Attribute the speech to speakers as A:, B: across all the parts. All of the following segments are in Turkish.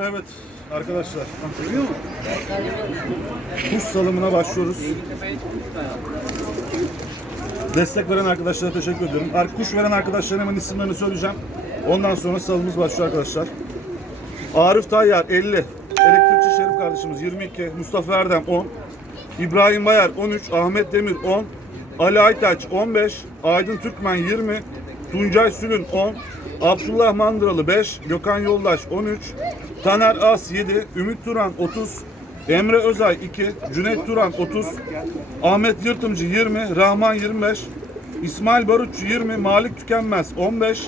A: Evet arkadaşlar. Kuş salımına başlıyoruz. Destek veren arkadaşlara teşekkür ediyorum. Kuş veren arkadaşların hemen isimlerini söyleyeceğim. Ondan sonra salımız başlıyor arkadaşlar. Arif Tayyar 50. Elektrikçi Şerif kardeşimiz 22. Mustafa Erdem 10. İbrahim Bayar 13. Ahmet Demir 10. Ali Aytaç 15. Aydın Türkmen 20. Tuncay Sülün 10. Abdullah Mandıralı 5. Gökhan Yoldaş 13. Taner As 7. Ümit Turan 30. Emre Özay 2. Cüneyt Turan 30. Ahmet Yırtımcı 20. Rahman 25. İsmail Barutçu 20. Malik Tükenmez 15.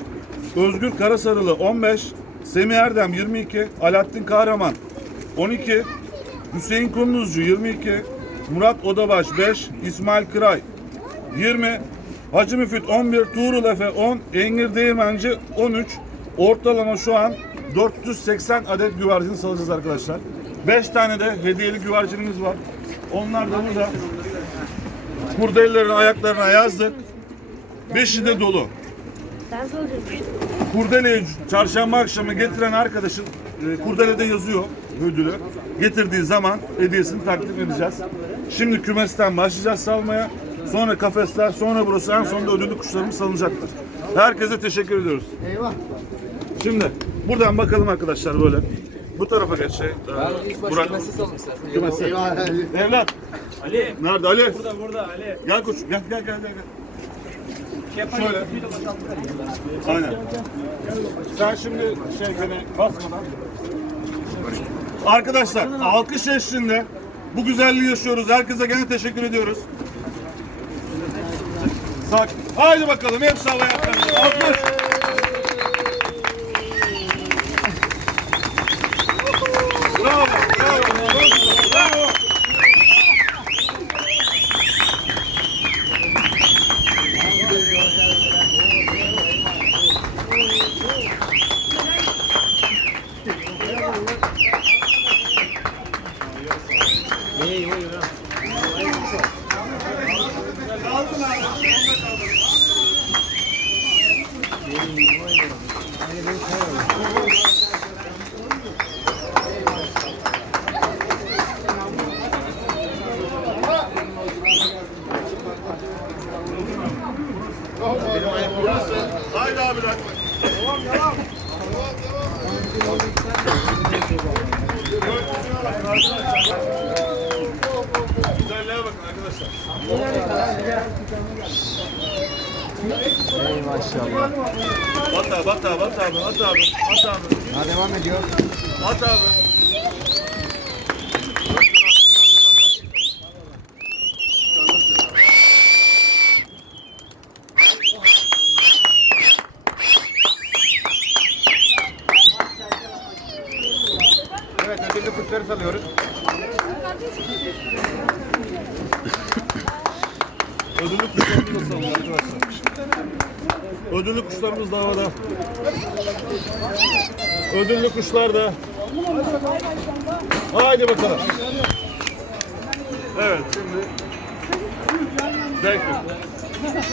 A: Özgür Karasarılı 15. Semih Erdem 22. Alaaddin Kahraman 12. Hüseyin Kunduzcu 22. Murat Odabaş 5. İsmail Kıray 20. Hacı Müfit 11. Tuğrul Efe 10. Engir Değirmenci 13. Ortalama şu an 480 adet güvercin salacağız arkadaşlar. 5 tane de hediyeli güvercinimiz var. Onlar da burada. Kurdelelerin ayaklarına yazdık. Beşi de dolu. Kurdeleyi çarşamba akşamı getiren arkadaşın e, kurdelede yazıyor ödülü. Getirdiği zaman hediyesini takdim edeceğiz. Şimdi kümesten başlayacağız salmaya. Sonra kafesler, sonra burası en sonunda ödüllü kuşlarımız salınacaktır. Herkese teşekkür ediyoruz.
B: Eyvah.
A: Şimdi buradan bakalım arkadaşlar böyle. Bu tarafa geç şey. Burak. Kümesi.
B: Eyvah.
A: Evlat.
C: Ali.
A: Nerede Ali?
C: Burada burada Ali.
A: Gel koç. Gel gel gel gel. gel. Şöyle. Aynen. Sen şimdi şey gene basmadan. Arkadaşlar alkış eşliğinde bu güzelliği yaşıyoruz. Herkese gene teşekkür ediyoruz. Sakin. Haydi bakalım havaya kalkın. Alkış. Bravo, Güzelliğe bakın arkadaşlar.
B: Ey maşallah.
A: At abi, at abi, at abi, at abi, at abi,
B: Ha devam ediyor.
A: at abi.
B: Evet ödüllü kuşları salıyoruz.
A: Ödüllü kuşlarımız da arkadaşlar. Ödüllü kuşlarımız da havada. Ödüllü kuşlar da. Haydi bakalım. Evet şimdi. Zevkli.